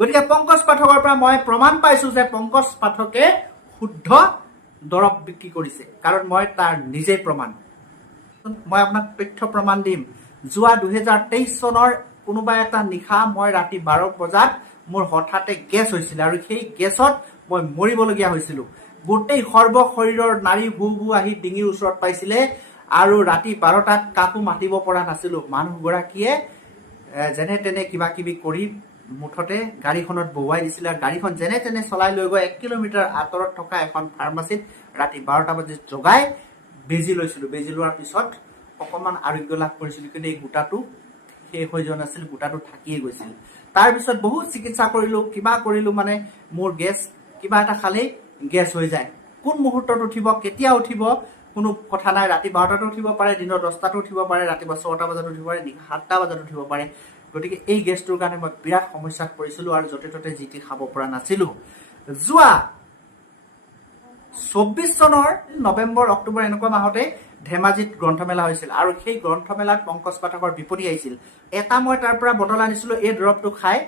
গতিকে পংকজ পাঠকৰ পৰা মই প্ৰমাণ পাইছো যে পংকজ পাঠকে শুদ্ধ দৰৱ বিক্ৰী কৰিছে, কাৰণ মই তাৰ নিজেই প্ৰমাণ। মই আপোনাক তথ্য প্ৰমাণ দিম। যোৱা 2023 চনৰ কোনোবা এটা নিশা মই ৰাতি 12 বজাত মোৰ হঠাতে গেছ হৈছিল, আৰু সেই গেছত মই মৰিবলগীয়া হৈছিল। গোটেই সৰ্ব শৰীৰৰ নাৰী ভু আহি ডিঙিৰ ওচৰত পাইছিলে, আৰু ৰাতি 12টাত কাকো মাতিব পৰা নাছিলো। মানুহগৰাকীয়ে যেনে তেনে কিবা কিবি কৰি মুঠতে গাড়ীখনত বহুৱাই দিছিলে। গাড়ীখন যেনে তেনে চলাই লৈ গৈ 1 কিলোমিটাৰ আঁতৰত থকা এখন ফাৰ্মাচীত ৰাতি 12টা বজাত জগাই বেজি লৈছিলো। বেজি লোৱাৰ পিছত অকণমান আৰোগ্য লাভ কৰিছিলো, কিন্তু এই গোটাটো শেষ হৈ যোৱা নাছিল, গোটাটো থাকিয়ে গৈছিল। তাৰপিছত বহুত চিকিৎসা কৰিলো, কিবা কৰিলো, মানে মোৰ গেছ কিবা এটা খালেই গেছ হৈ যায়। কোন মুহূৰ্তত উঠিব, কেতিয়া উঠিব কোনো কথা নাই। ৰাতি 12টাতো উঠিব পাৰে, দিনৰ 10টাতো উঠিব পাৰে, ৰাতিপুৱা 6টা বজাত উঠিব পাৰে, নিশা 7টা বজাত উঠিব পাৰে। গতিকে এই গেছটোৰ কাৰণে মই বিৰাট সমস্যাত পৰিছিলো, আৰু য'তে ত'তে যি টি খাব পৰা নাছিলো। যোৱা 24 চনৰ নৱেম্বৰ অক্টোবৰ এনেকুৱা মাহতে ধেমাজিত গ্ৰন্থমেলা হৈছিল, আৰু সেই গ্ৰন্থমেলাত পংকজ পাঠকৰ বিপণী আহিছিল। এটা মই তাৰ পৰা বটল আনিছিলো, এই দৰৱটো খাই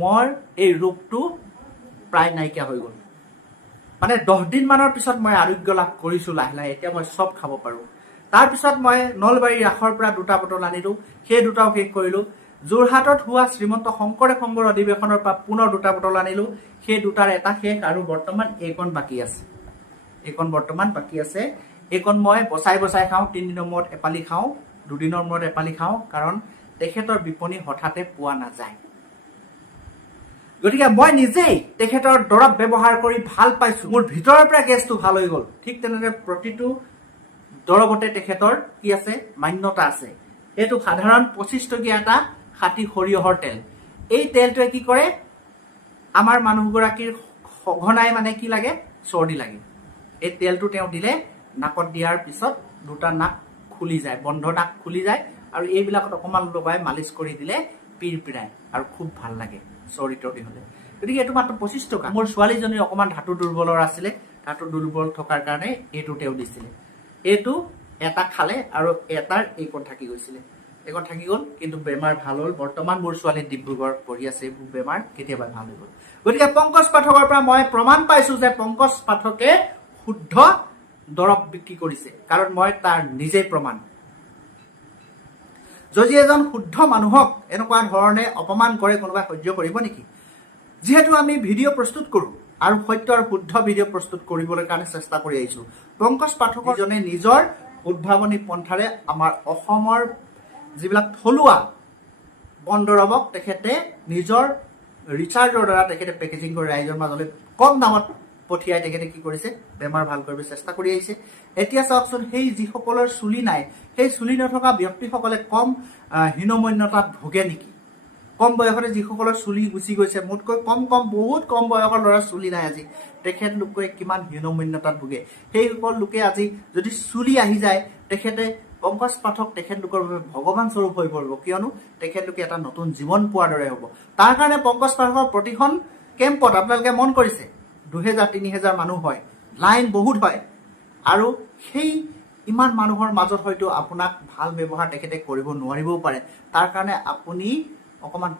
মোৰ এই ৰোগটো প্ৰায় নাইকিয়া হৈ গ'ল। মানে 10 দিন মানৰ পিছত মই আৰোগ্য লাভ কৰিছো লাহে লাহে। এতিয়া মই চব খাব পাৰো। তাৰপিছত মই নলবাৰী ৰাসৰ পৰা 2টা বটল আনিলো, সেই 2টাও শেষ কৰিলো। যোৰহাটত হোৱা শ্ৰীমন্ত শংকৰদেৱ সংঘৰ অধিৱেশনৰ পৰা পুনৰ 2টা বটল আনিলো, সেই 2টাৰ এটা শেষ, আৰু বৰ্তমান এইকণ বাকী আছে। এইকণ মই বচাই খাওঁ। 3 দিনৰ মূৰত এপালি খাওঁ, 2 দিনৰ মূৰত এপালি খাওঁ, কাৰণ তেখেতৰ বিপণী হঠাতে পোৱা নাযায়। গতিকে মই নিজেই তেখেতৰ দৰৱ ব্যৱহাৰ কৰি ভাল পাইছো, মোৰ ভিতৰৰ পৰা গেছটো ভাল হৈ গ'ল। ঠিক তেনেদৰে প্ৰতিটো দৰৱতে তেখেতৰ কি আছে, মান্যতা আছে। এইটো সাধাৰণ 25 টকীয়া এটা খাটি সৰিয়হৰ তেল। এই তেলটোৱে কি কৰে, আমাৰ মানুহগৰাকীৰ সঘনাই মানে কি লাগে, চৰ্দি লাগে। এই তেলটো তেওঁ দিলে, নাকত দিয়াৰ পিছত 2টা নাক খুলি যায়, বন্ধ নাক খুলি যায়, আৰু এইবিলাকত অকণমান লগাই মালিচ কৰি দিলে পিৰপিৰাই, আৰু খুব ভাল লাগে চৰ্দি তৰ্দি হ'লে। গতিকে এইটো মাত্ৰ 25 টকা। মোৰ ছোৱালীজনীৰ অকণমান ধাতু দুৰ্বলৰ আছিলে, ধাতু দুৰ্বল থকাৰ কাৰণে এইটো তেওঁ দিছিলে। এইটো এটা খালে, আৰু এটাৰ এইকণ থাকি গৈছিলে, এইকণ থাকি গ'ল, কিন্তু বেমাৰ ভাল হ'ল। বৰ্তমান মোৰ ছোৱালী ডিব্ৰুগড় পঢ়ি আছে, এইবোৰ বেমাৰ কেতিয়াবা ভাল হৈ গ'ল। গতিকে পংকজ পাঠকৰ পৰা মই প্ৰমাণ পাইছো যে পংকজ পাঠকে শুদ্ধ দৰৱ বিক্ৰী কৰিছে, কাৰণ মই তাৰ নিজেই প্ৰমাণ। যদি এজন শুদ্ধ মানুহক এনেকুৱা ধৰণে অপমান কৰে, কোনোবাই সহ্য কৰিব নেকি? যিহেতু আমি ভিডিঅ' প্ৰস্তুত কৰো, আৰু সত্য আৰু শুদ্ধ ভিডিঅ' প্ৰস্তুত কৰিবলৈ কাৰণে চেষ্টা কৰি আহিছো। পংকজ পাঠকজনে নিজৰ উদ্ভাৱনী পন্থাৰে আমাৰ অসমৰ যিবিলাক থলুৱা বন দৰৱক তেখেতে নিজৰ ৰিচাৰ্জৰ দ্বাৰা তেখেতে পেকেজিং কৰি ৰাইজৰ মাজলৈ কম দামত পঠিয়াই তেখেতে কি কৰিছে, বেমাৰ ভাল কৰিবলৈ চেষ্টা কৰি আহিছে। এতিয়া চাওকচোন, সেই যিসকলৰ চুলি নাই, সেই চুলি নথকা ব্যক্তিসকলে কম হীনমন্যতাত ভোগে নেকি? কম বয়সতে যিসকলৰ চুলি গুচি গৈছে, মোতকৈ বহুত কম বয়সৰ ল'ৰা চুলি নাই আজি, তেখেতলোকে কিমান হীনমন্যতাত ভোগে। সেইসকল লোকে আজি যদি চুলি আহি যায়, তেখেতে পংকজ পাঠক তেখেতলোকৰ বাবে ভগৱান স্বৰূপ হৈ পৰিব, কিয়নো তেখেতলোকে এটা নতুন জীৱন পোৱাৰ দৰে হ'ব। তাৰ কাৰণে পংকজ পাঠকৰ প্ৰতিখন কেম্পত আপোনালোকে মন কৰিছে 2000-3000 মানুহ হয়, লাইন বহুত হয়, আৰু সেই ইমান মানুহৰ মাজত হয়তো আপোনাক ভাল ব্যৱহাৰ তেখেতে কৰিব নোৱাৰিবও পাৰে। তাৰ কাৰণে আপুনি অকণমান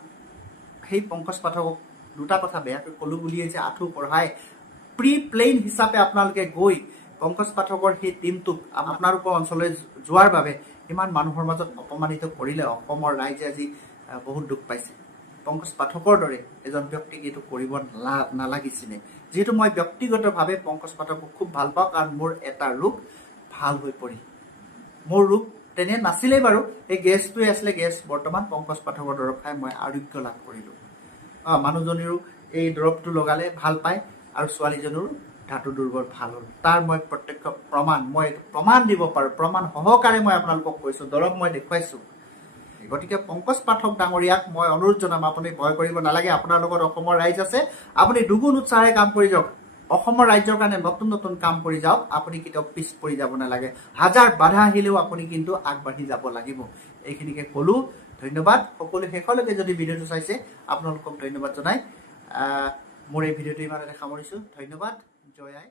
সেই পংকজ পাঠকক 2টা কথা বেয়াকৈ ক'লো বুলিয়ে যে আঁঠু কঢ়াই প্লেইন হিচাপে আপোনালোকে গৈ পংকজ পাঠকৰ সেই টিমটোক আপোনালোকৰ অঞ্চললৈ যোৱাৰ বাবে ইমান মানুহৰ মাজত অপমানিত কৰিলে অসমৰ ৰাইজে আজি বহুত দুখ পাইছে। পংকজ পাঠকৰ দৰে এজন ব্যক্তিক এইটো কৰিব নালাগিছিলে। যিহেতু মই ব্যক্তিগতভাৱে পংকজ পাঠকক খুব ভাল পাওঁ, কাৰণ মোৰ এটা ৰোগ ভাল হৈ পৰিল। মোৰ ৰোগ তেনে নাছিলেই বাৰু, এই গেছটোৱে আছিলে। গেছ বৰ্তমান পংকজ পাঠকৰ দৰৱ খাই মই আৰোগ্য লাভ কৰিলোঁ। মানুহজনীৰো এই দৰৱটো লগালে ভাল পায়, আৰু ছোৱালীজনীৰো ধাতু দুৰ্বল ভাল হ'ল। তাৰ মই প্ৰত্যক্ষ প্ৰমাণ, মই এইটো প্ৰমাণ দিব পাৰোঁ, প্ৰমাণ সহকাৰে মই আপোনালোকক কৈছোঁ, দৰৱ মই দেখুৱাইছোঁ। গতিকে পংকজ পাঠক ডাঙৰীয়াক মই অনুৰোধ জনাম, আপুনি ভয় কৰিব নালাগে। আপোনাৰ লগত অসমৰ ৰাইজ আছে, আপুনি দুগুণ উৎসাহেৰে কাম কৰি যাওক। অসমৰ ৰাজ্যৰ কাৰণে নতুন নতুন কাম কৰি যাওক। আপুনি কেতিয়াও পিছ পৰি যাব নালাগে। হাজাৰ বাধা আহিলেও আপুনি কিন্তু আগবাঢ়ি যাব লাগিব। এইখিনিকে ক'লো। ধন্যবাদ সকলো। শেষলৈকে যদি ভিডিঅ'টো চাইছে আপোনালোকক ধন্যবাদ জনাই মোৰ এই ভিডিঅ'টো ইমানতে সামৰিছোঁ। ধন্যবাদ। জয় আই।